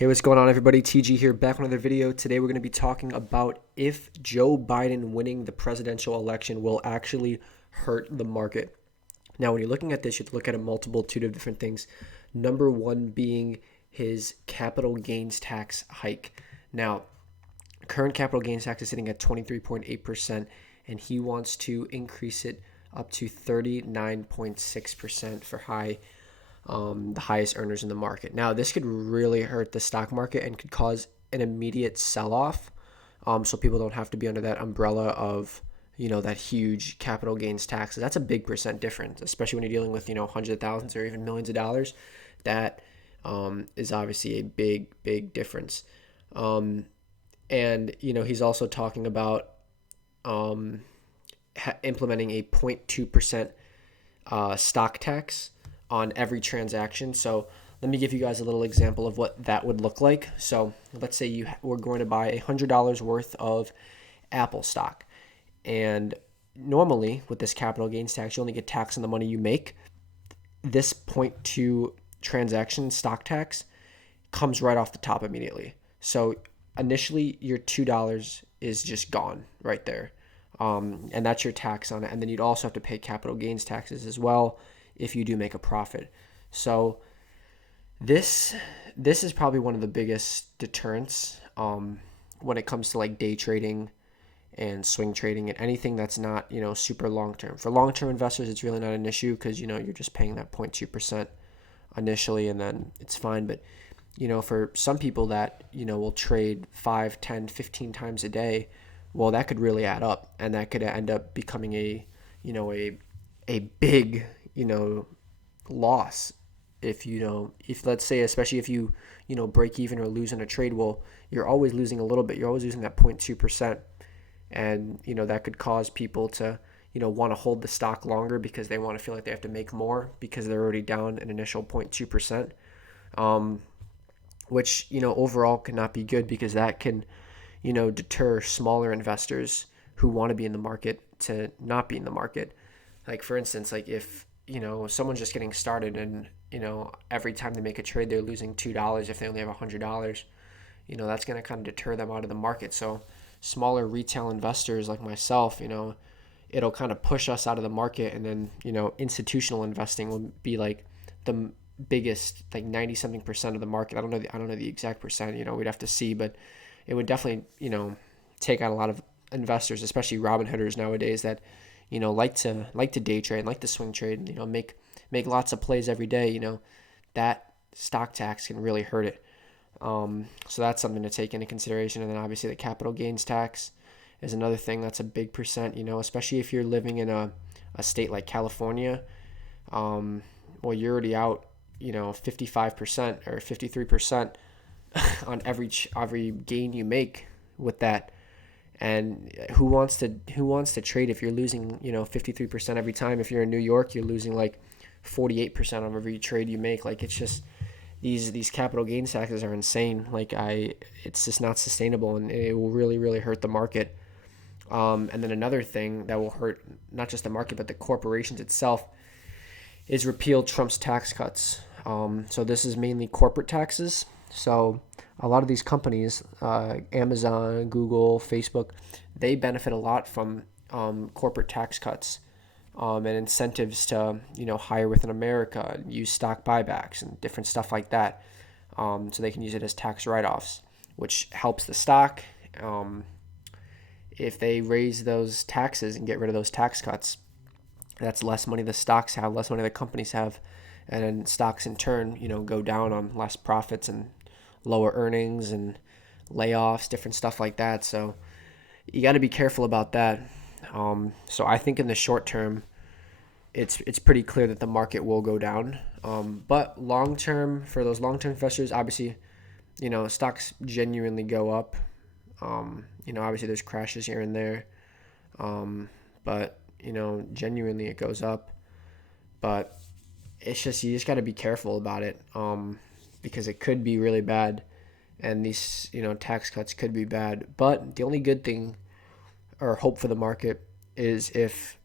Hey, what's going on, everybody? TG here, back with another video. Today, we're going to be talking about if Joe Biden winning the presidential election will actually hurt the market. Now, when you're looking at this, you have to look at a multitude of different things. Number one being his capital gains tax hike. Now, current capital gains tax is sitting at 23.8%, and he wants to increase it up to 39.6% for the highest earners in the market. Now, this could really hurt the stock market and could cause an immediate sell-off. So people don't have to be under that umbrella of, that huge capital gains tax. That's a big percent difference, especially when you're dealing with, hundreds of thousands or even millions of dollars. That is obviously a big, big difference. And, he's also talking about implementing a 0.2% stock tax on every transaction. So let me give you guys a little example of what that would look like. So let's say you were going to buy $100 worth of Apple stock. And normally with this capital gains tax, you only get taxed on the money you make. This 0.2 transaction stock tax comes right off the top immediately. So initially your $2 is just gone right there. And that's your tax on it. And then you'd also have to pay capital gains taxes as well if you do make a profit. So this is probably one of the biggest deterrents when it comes to like day trading and swing trading and anything that's not, super long term. For long term investors, it's really not an issue because, you're just paying that 0.2% initially and then it's fine. But, for some people that, will trade 5, 10, 15 times a day, well, that could really add up and that could end up becoming a big, loss if let's say, especially if you break even or lose in a trade. Well, you're always losing a little bit. You're always losing that 0.2%. And, that could cause people to, want to hold the stock longer because they want to feel like they have to make more because they're already down an initial 0.2%, which, overall could not be good because that can, deter smaller investors who want to be in the market to not be in the market. Like, for instance, like if, someone's just getting started and, every time they make a trade, they're losing $2 if they only have $100, that's going to kind of deter them out of the market. So smaller retail investors like myself, it'll kind of push us out of the market. And then, institutional investing will be like the biggest, like 90 something percent of the market. I don't know the exact percent, we'd have to see, but it would definitely, take out a lot of investors, especially Robinhooders nowadays that, like to day trade, like to swing trade, make lots of plays every day. That stock tax can really hurt it. So that's something to take into consideration. And then obviously the capital gains tax is another thing that's a big percent, especially if you're living in a state like California. Well, you're already out, 55% or 53% on every gain you make with that. And who wants to trade if you're losing, 53% every time? If you're in New York, you're losing like 48% on every trade you make. Like, it's just these capital gains taxes are insane. Like, it's just not sustainable, and it will really, really hurt the market. And then another thing that will hurt not just the market but the corporations itself is repeal Trump's tax cuts. So this is mainly corporate taxes. So a lot of these companies, Amazon, Google, Facebook, they benefit a lot from corporate tax cuts and incentives to, hire within America, use stock buybacks and different stuff like that. So they can use it as tax write-offs, which helps the stock. If they raise those taxes and get rid of those tax cuts, that's less money the stocks have, less money the companies have, and then stocks in turn, go down on less profits and lower earnings and layoffs, different stuff like that. So you got to be careful about that. So I think in the short term, it's pretty clear that the market will go down. But long term, for those long term investors, obviously, stocks genuinely go up. Obviously there's crashes here and there, but genuinely it goes up. But it's just, you just got to be careful about it, because it could be really bad, and these tax cuts could be bad. But the only good thing or hope for the market is if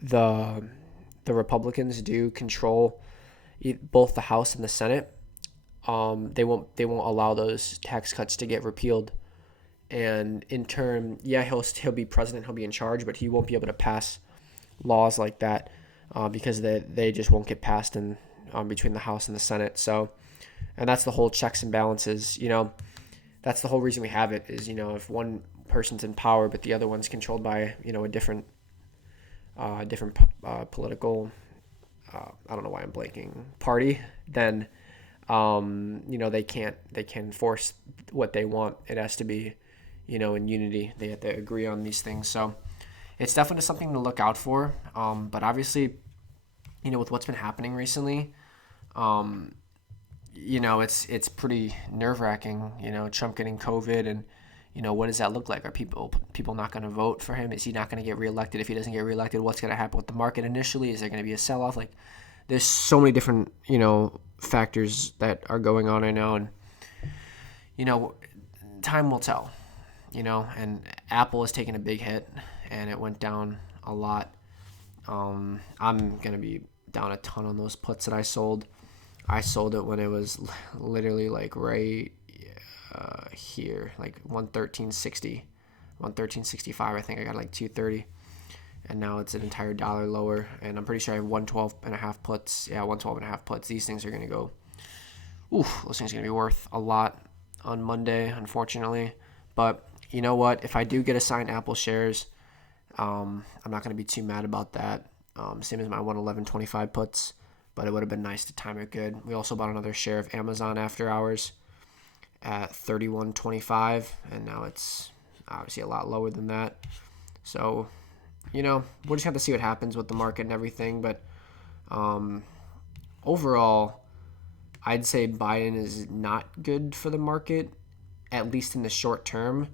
the Republicans do control both the House and the Senate, they won't allow those tax cuts to get repealed. And in turn, yeah, he'll be president, he'll be in charge, but he won't be able to pass laws like that because they just won't get passed in between the House and the Senate. So, and that's the whole checks and balances. That's the whole reason we have it is if one person's in power but the other one's controlled by a different political I don't know why I'm blanking party, then they can enforce what they want. It has to be in unity. They have to agree on these things. So it's definitely something to look out for. But obviously, with what's been happening recently, it's pretty nerve wracking. Trump getting COVID, and what does that look like? Are people not going to vote for him? Is he not going to get reelected? If he doesn't get reelected, what's going to happen with the market initially? Is there going to be a sell off? Like, there's so many different factors that are going on right now, and time will tell. And Apple has taken a big hit, and it went down a lot. I'm gonna be down a ton on those puts that I sold. I sold it when it was literally like right here, like 113.60, 113.65. I think I got like 230, and now it's an entire dollar lower. And I'm pretty sure I have 112.5 puts. Yeah, 112.5 puts. These things are gonna go. Those things are gonna be worth a lot on Monday, unfortunately. But you know what? If I do get assigned Apple shares, I'm not going to be too mad about that. Same as my 111.25 puts, but it would have been nice to time it good. We also bought another share of Amazon after hours at 31.25, and now it's obviously a lot lower than that. So, we'll just have to see what happens with the market and everything. But overall, I'd say Biden is not good for the market, at least in the short term.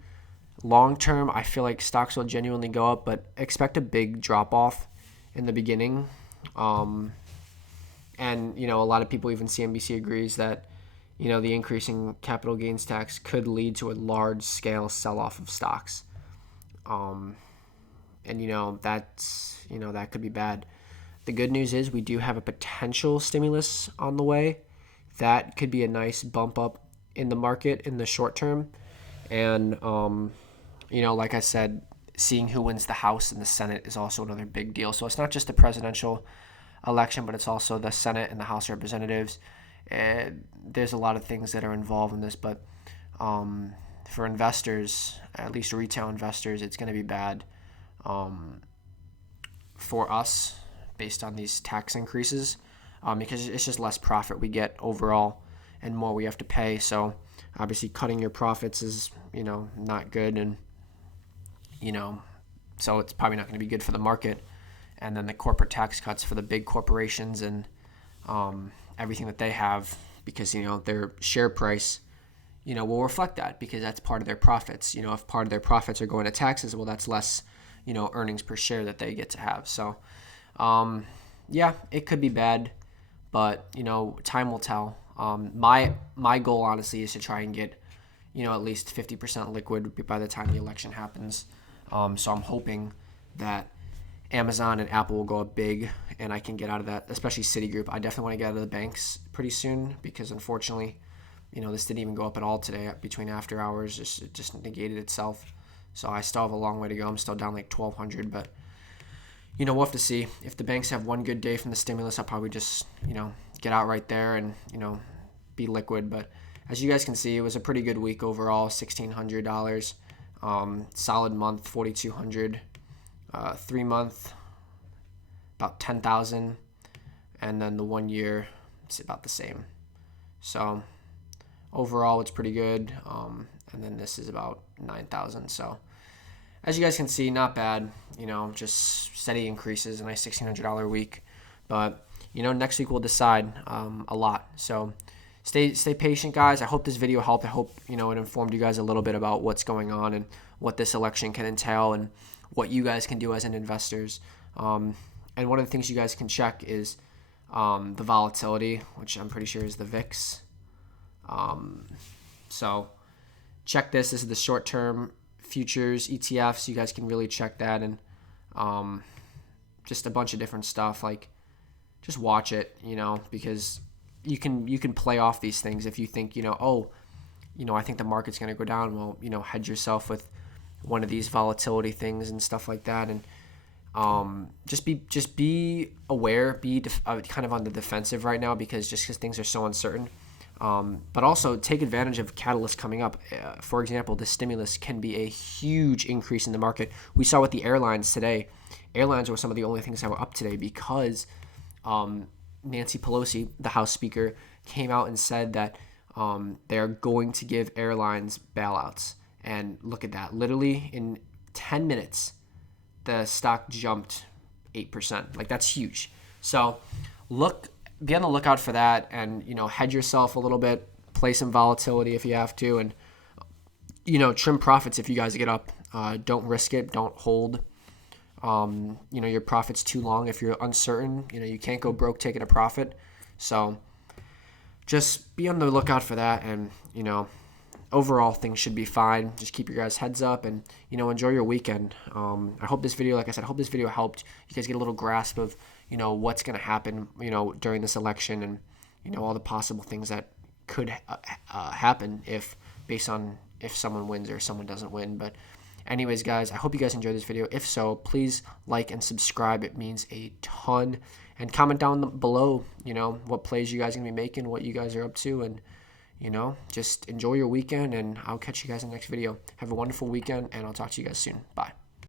Long term, I feel like stocks will genuinely go up, but expect a big drop off in the beginning. And a lot of people, even CNBC agrees that the increasing capital gains tax could lead to a large scale sell off of stocks. And that could be bad. The good news is we do have a potential stimulus on the way. That could be a nice bump up in the market in the short term. And like I said, seeing who wins the House and the Senate is also another big deal. So it's not just the presidential election, but it's also the Senate and the House of Representatives. And there's a lot of things that are involved in this, but for investors, at least retail investors, it's going to be bad for us based on these tax increases because it's just less profit we get overall and more we have to pay. So obviously cutting your profits is, not good. And, so it's probably not going to be good for the market. And then the corporate tax cuts for the big corporations and everything that they have because, their share price, will reflect that because that's part of their profits. If part of their profits are going to taxes, well, that's less, earnings per share that they get to have. So, yeah, it could be bad, but, time will tell. My goal, honestly, is to try and get, at least 50% liquid by the time the election happens. So I'm hoping that Amazon and Apple will go up big and I can get out of that, especially Citigroup. I definitely want to get out of the banks pretty soon because unfortunately, this didn't even go up at all today between after hours. It just negated itself. So I still have a long way to go. I'm still down like 1,200, but we'll have to see. If the banks have one good day from the stimulus, I'll probably just, get out right there and, be liquid. But as you guys can see, it was a pretty good week overall, $1,600. Solid month, 4,200. 3 month, about 10,000, and then the 1 year, it's about the same. So overall, it's pretty good. And then this is about 9,000. So as you guys can see, not bad. Just steady increases, a nice $1,600 week. But next week we'll decide a lot. So stay patient, guys. I hope this video helped. I hope it informed you guys a little bit about what's going on and what this election can entail and what you guys can do as an investors. And one of the things you guys can check is the volatility, which I'm pretty sure is the VIX. So check this. This is the short-term futures ETFs. You guys can really check that and just a bunch of different stuff. Like just watch it, because you can play off these things if you think, oh, I think the market's going to go down. Well, hedge yourself with one of these volatility things and stuff like that, and just be aware, be kind of on the defensive right now because things are so uncertain. But also take advantage of catalysts coming up. For example, the stimulus can be a huge increase in the market. We saw with the airlines today. Airlines were some of the only things that were up today because Nancy Pelosi, the House Speaker, came out and said that they're going to give airlines bailouts. And look at that. Literally in 10 minutes, the stock jumped 8%. Like, that's huge. So be on the lookout for that, and hedge yourself a little bit, play some volatility if you have to, and trim profits if you guys get up. Don't risk it. Don't hold your profits too long if you're uncertain. You can't go broke taking a profit. So just be on the lookout for that, and overall things should be fine. Just keep your guys' heads up and enjoy your weekend. I hope this video, like I said, helped you guys get a little grasp of what's going to happen during this election, and all the possible things that could happen based on if someone wins or someone doesn't win. But anyways, guys, I hope you guys enjoyed this video. If so, please like and subscribe. It means a ton. And comment down below what plays you guys are going to be making, what you guys are up to, and just enjoy your weekend, and I'll catch you guys in the next video. Have a wonderful weekend, and I'll talk to you guys soon. Bye.